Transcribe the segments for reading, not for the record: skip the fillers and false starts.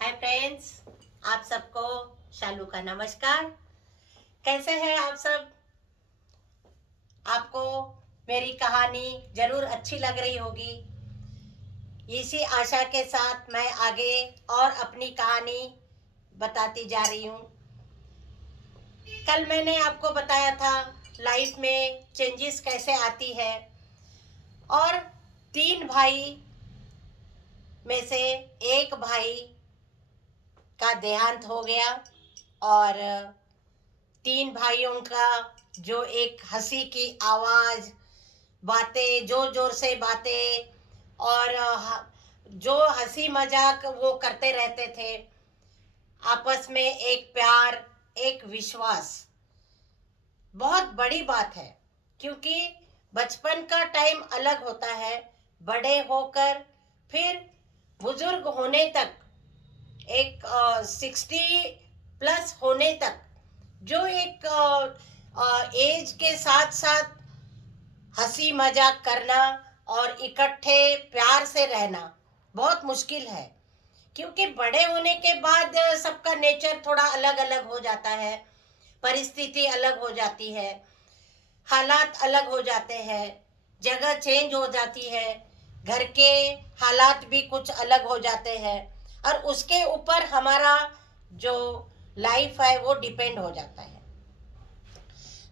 Hi friends, आप सबको शालू का नमस्कार। कैसे हैं आप सब? आपको मेरी कहानी जरूर अच्छी लग रही होगी। इसी आशा के साथ मैं आगे और अपनी कहानी बताती जा रही हूँ। कल मैंने आपको बताया था लाइफ में चेंजेस कैसे आती है, और 3 भाई में से एक भाई का देहांत हो गया, और 3 भाइयों का जो एक हंसी की आवाज़, बातें, जोर जोर से बातें, और जो हंसी मजाक वो करते रहते थे, आपस में एक प्यार, एक विश्वास, बहुत बड़ी बात है। क्योंकि बचपन का टाइम अलग होता है, बड़े होकर फिर बुजुर्ग होने तक, एक 60 प्लस होने तक, जो एक एज के साथ साथ हंसी मजाक करना और इकट्ठे प्यार से रहना बहुत मुश्किल है। क्योंकि बड़े होने के बाद सबका नेचर थोड़ा अलग अलग हो जाता है, परिस्थिति अलग हो जाती है, हालात अलग हो जाते हैं, जगह चेंज हो जाती है, घर के हालात भी कुछ अलग हो जाते हैं, और उसके ऊपर हमारा जो लाइफ है वो डिपेंड हो जाता है।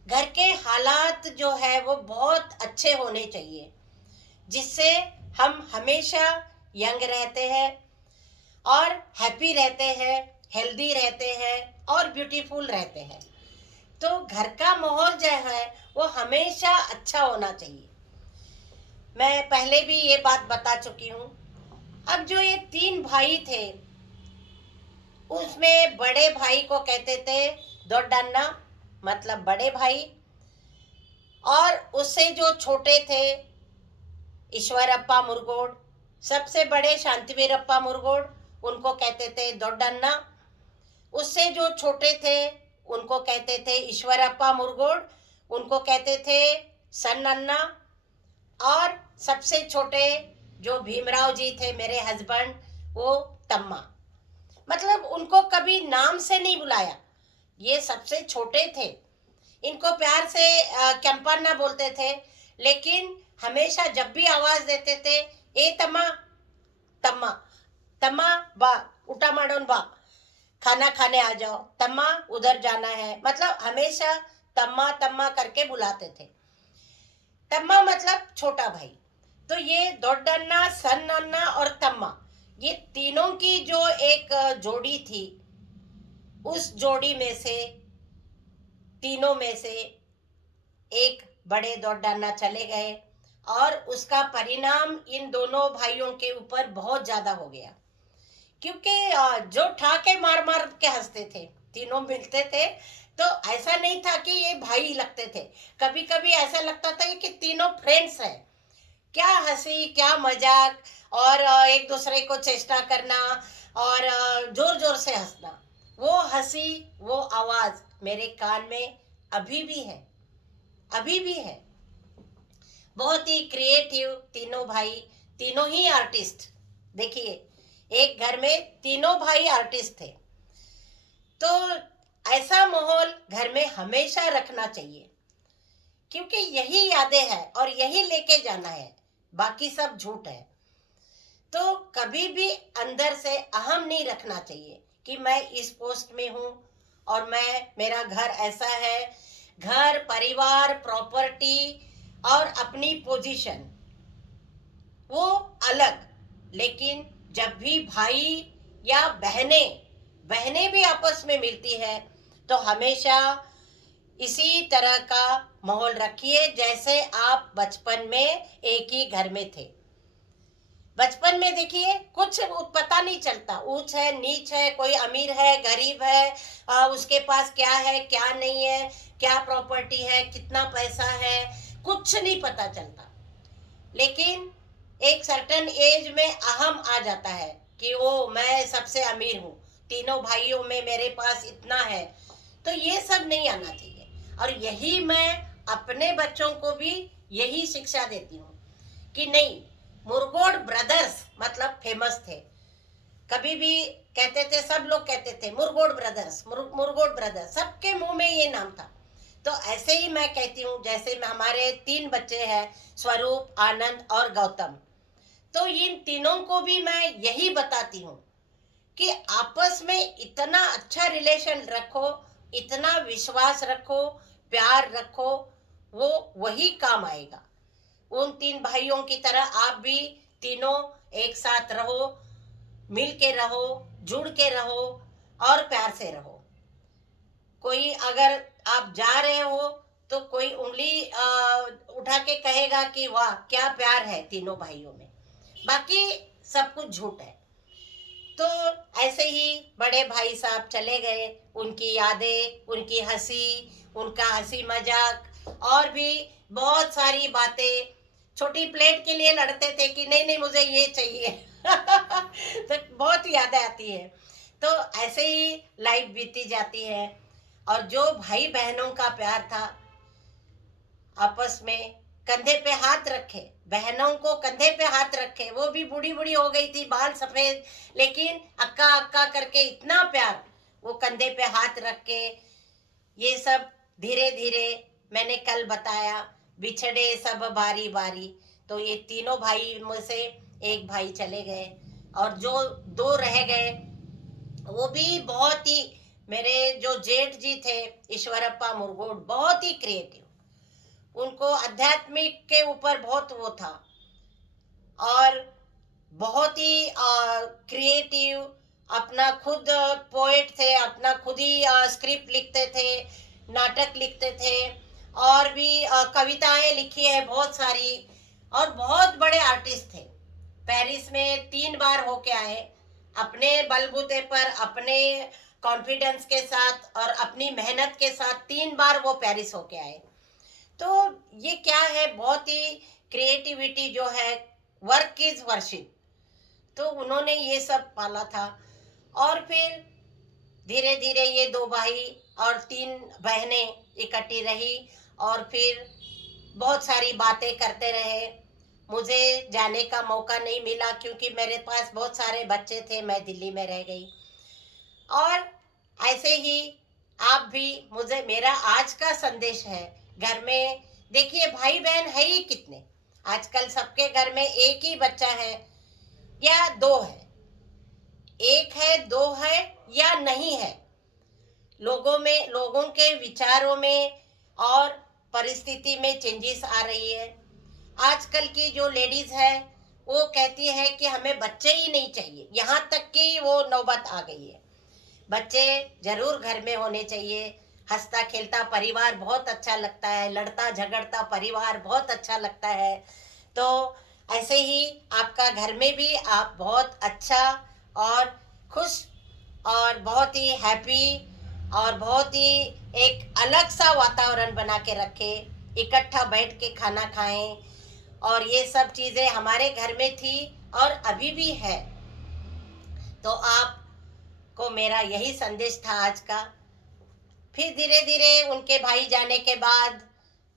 घर के हालात जो है वो बहुत अच्छे होने चाहिए, जिससे हम हमेशा यंग रहते हैं और हैप्पी रहते हैं, हेल्दी रहते हैं और ब्यूटीफुल रहते हैं। तो घर का माहौल जो है वो हमेशा अच्छा होना चाहिए। मैं पहले भी ये बात बता चुकी हूँ। अब जो ये 3 भाई थे, उसमें बड़े भाई को कहते थे दोड्डन्ना, मतलब बड़े भाई, और उससे जो छोटे थे ईश्वरप्पा मुरगोड, सबसे बड़े शांतिवीरप्पा मुरगोड, उनको कहते थे दोड्डन्ना। उससे जो छोटे थे उनको कहते थे ईश्वरप्पा मुरगोड, उनको कहते थे सन्नन्ना। और सबसे छोटे जो भीमराव जी थे, मेरे हस्बैंड, वो तम्मा। मतलब उनको कभी नाम से नहीं बुलाया, ये सबसे छोटे थे। इनको प्यार से कैंपन्ना बोलते थे, लेकिन हमेशा जब भी आवाज देते थे, ए तम्मा, तम्मा, तम्मा बा, उठा माडोन बा, खाना खाने आ जाओ, तम्मा उधर जाना है, मतलब हमेशा तम्मा तम्मा करके बुलाते थे। तम्मा मतलब छोटा भाई। तो ये दोड्डन्ना, सन्नन्ना और तम्मा, ये तीनों की जो एक जोड़ी थी, उस जोड़ी में से, तीनों में से एक बड़े दोड्डन्ना चले गए, और उसका परिणाम इन दोनों भाइयों के ऊपर बहुत ज्यादा हो गया। क्योंकि जो ठाके मार मार के हंसते थे, तीनों मिलते थे, तो ऐसा नहीं था कि ये भाई लगते थे। कभी कभी ऐसा लगता था कि तीनों फ्रेंड्स हैं। क्या हंसी, क्या मजाक, और एक दूसरे को चेष्टा करना, और जोर जोर से हंसना, वो हंसी, वो आवाज मेरे कान में अभी भी है, अभी भी है। बहुत ही क्रिएटिव तीनों भाई, तीनों ही आर्टिस्ट। देखिए, एक घर में तीनों भाई आर्टिस्ट थे। तो ऐसा माहौल घर में हमेशा रखना चाहिए, क्योंकि यही यादें हैं और यही लेके जाना है, बाकी सब झूठ है। तो कभी भी अंदर से अहम नहीं रखना चाहिए कि मैं इस पोस्ट में हूँ और मैं, मेरा घर ऐसा है। घर, परिवार, प्रॉपर्टी और अपनी पोजीशन वो अलग, लेकिन जब भी भाई या बहनें बहनें भी आपस में मिलती है, तो हमेशा इसी तरह का माहौल रखिए जैसे आप बचपन में एक ही घर में थे। बचपन में देखिए कुछ पता नहीं चलता, ऊंच है नीच है, कोई अमीर है गरीब है, उसके पास क्या है क्या नहीं है, क्या प्रॉपर्टी है, कितना पैसा है, कुछ नहीं पता चलता। लेकिन एक सर्टेन एज में अहम आ जाता है कि ओ, मैं सबसे अमीर हूँ, तीनों भाइयों में मेरे पास इतना है। तो ये सब नहीं आना चाहिए, और यही मैं अपने बच्चों को भी यही शिक्षा देती हूँ कि नहीं, मुरगोड ब्रदर्स मतलब फेमस थे, कभी भी कहते थे, सब लोग कहते थे मुरगोड ब्रदर्स, मुरगोड ब्रदर्स, सबके मुंह में ये नाम था। तो ऐसे ही मैं कहती हूँ, जैसे हमारे 3 बच्चे हैं, स्वरूप, आनंद और गौतम, तो इन तीनों को भी मैं यही बताती हूँ कि आपस में इतना अच्छा रिलेशन रखो, इतना विश्वास रखो, प्यार रखो, वो वही काम आएगा। उन 3 भाइयों की तरह आप भी तीनों एक साथ रहो, मिल के रहो, जुड़ के रहो और प्यार से रहो। कोई अगर आप जा रहे हो तो कोई उंगली उठा के कहेगा कि वाह क्या प्यार है तीनों भाइयों में, बाकी सब कुछ झूठ है। तो ऐसे ही बड़े भाई साहब चले गए, उनकी यादें, उनकी हंसी, उनका हंसी मजाक और भी बहुत सारी बातें, छोटी प्लेट के लिए लड़ते थे कि नहीं नहीं मुझे ये चाहिए तो बहुत यादें आती है। तो ऐसे ही लाइफ बीती जाती है। और जो भाई बहनों का प्यार था, आपस में कंधे पे हाथ रखे, बहनों को कंधे पे हाथ रखे, वो भी बूढ़ी बूढ़ी हो गई थी, बाल सफेद, लेकिन अक्का अक्का करके इतना प्यार, वो कंधे पे हाथ रख के, ये सब धीरे धीरे मैंने कल बताया, बिछड़े सब बारी बारी। तो ये तीनों भाई में से एक भाई चले गए और जो 2 रह गए वो भी बहुत ही, मेरे जो जेठ जी थे ईश्वरप्पा मुरगोड, बहुत ही क्रिएटिव, उनको आध्यात्मिक के ऊपर बहुत वो था और बहुत ही क्रिएटिव, अपना खुद पोएट थे, अपना खुद ही स्क्रिप्ट लिखते थे, नाटक लिखते थे और भी कविताएं लिखी है बहुत सारी, और बहुत बड़े आर्टिस्ट थे। पेरिस में 3 बार होके आए, अपने बलबूते पर, अपने कॉन्फिडेंस के साथ और अपनी मेहनत के साथ 3 बार वो पेरिस होके आए। तो ये क्या है, बहुत ही क्रिएटिविटी जो है, वर्क इज वर्शिप, तो उन्होंने ये सब पाला था। और फिर धीरे धीरे ये 2 भाई और 3 बहनें इकट्ठी रही और फिर बहुत सारी बातें करते रहे। मुझे जाने का मौका नहीं मिला क्योंकि मेरे पास बहुत सारे बच्चे थे, मैं दिल्ली में रह गई। और ऐसे ही आप भी, मुझे मेरा आज का संदेश है, घर में देखिए भाई बहन है ही कितने, आजकल सबके घर में एक ही बच्चा है या 2 है, 1 है 2 है या नहीं है। लोगों में, लोगों के विचारों में और परिस्थिति में चेंजेस आ रही है। आजकल की जो लेडीज है वो कहती है कि हमें बच्चे ही नहीं चाहिए, यहाँ तक कि वो नौबत आ गई है। बच्चे जरूर घर में होने चाहिए, हंसता खेलता परिवार बहुत अच्छा लगता है, लड़ता झगड़ता परिवार बहुत अच्छा लगता है। तो ऐसे ही आपका घर में भी आप बहुत अच्छा और खुश और बहुत ही हैप्पी और बहुत ही एक अलग सा वातावरण बना के रखें, इकट्ठा बैठ के खाना खाएं। और ये सब चीज़ें हमारे घर में थी और अभी भी है। तो आपको मेरा यही संदेश था आज का। फिर धीरे धीरे उनके भाई जाने के बाद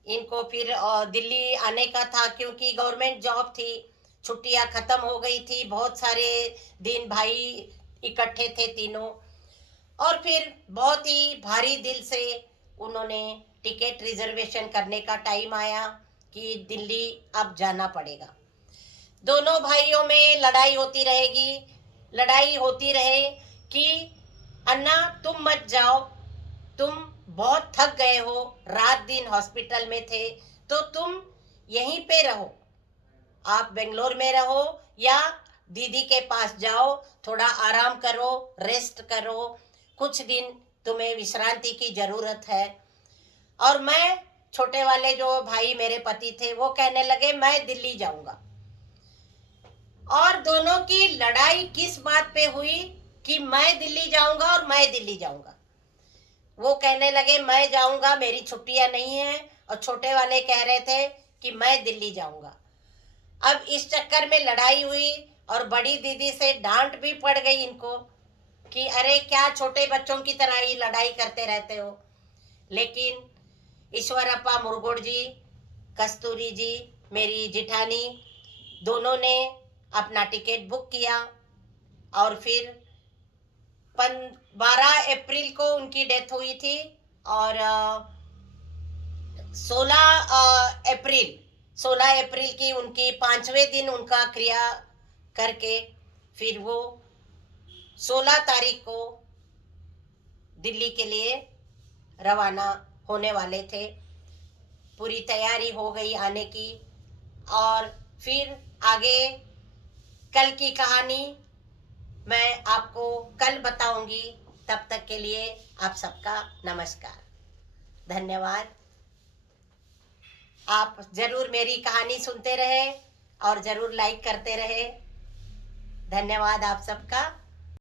इनको फिर दिल्ली आने का था क्योंकि गवर्नमेंट जॉब थी, छुट्टियां खत्म हो गई थी, बहुत सारे दिन भाई इकट्ठे थे तीनों। और फिर बहुत ही भारी दिल से उन्होंने टिकट रिजर्वेशन करने का टाइम आया कि दिल्ली अब जाना पड़ेगा। दोनों भाइयों में लड़ाई होती रहेगी, लड़ाई होती रहे कि अन्ना तुम मत जाओ, तुम बहुत थक गए हो, रात दिन हॉस्पिटल में थे, तो तुम यहीं पे रहो, आप बेंगलोर में रहो या दीदी के पास जाओ, थोड़ा आराम करो, रेस्ट करो, कुछ दिन तुम्हें विश्रांति की ज़रूरत है। और मैं, छोटे वाले जो भाई मेरे पति थे, वो कहने लगे मैं दिल्ली जाऊंगा। और दोनों की लड़ाई किस बात पे हुई कि मैं दिल्ली जाऊंगा और मैं दिल्ली जाऊंगा। वो कहने लगे मैं जाऊंगा, मेरी छुट्टियां नहीं है, और छोटे वाले कह रहे थे कि मैं दिल्ली जाऊंगा। अब इस चक्कर में लड़ाई हुई और बड़ी दीदी से डांट भी पड़ गई इनको कि अरे क्या छोटे बच्चों की तरह ही लड़ाई करते रहते हो। लेकिन ईश्वरप्पा मुरगोड जी, कस्तूरी जी, मेरी जिठानी, दोनों ने अपना टिकट बुक किया और फिर 12 अप्रैल को उनकी डेथ हुई थी। और 16 अप्रैल की उनकी 5वें दिन उनका क्रिया करके फिर वो 16 तारीख को दिल्ली के लिए रवाना होने वाले थे। पूरी तैयारी हो गई आने की। और फिर आगे कल की कहानी मैं आपको कल बताऊंगी। तब तक के लिए आप सबका नमस्कार, धन्यवाद। आप जरूर मेरी कहानी सुनते रहे और जरूर लाइक करते रहे। धन्यवाद आप सबका।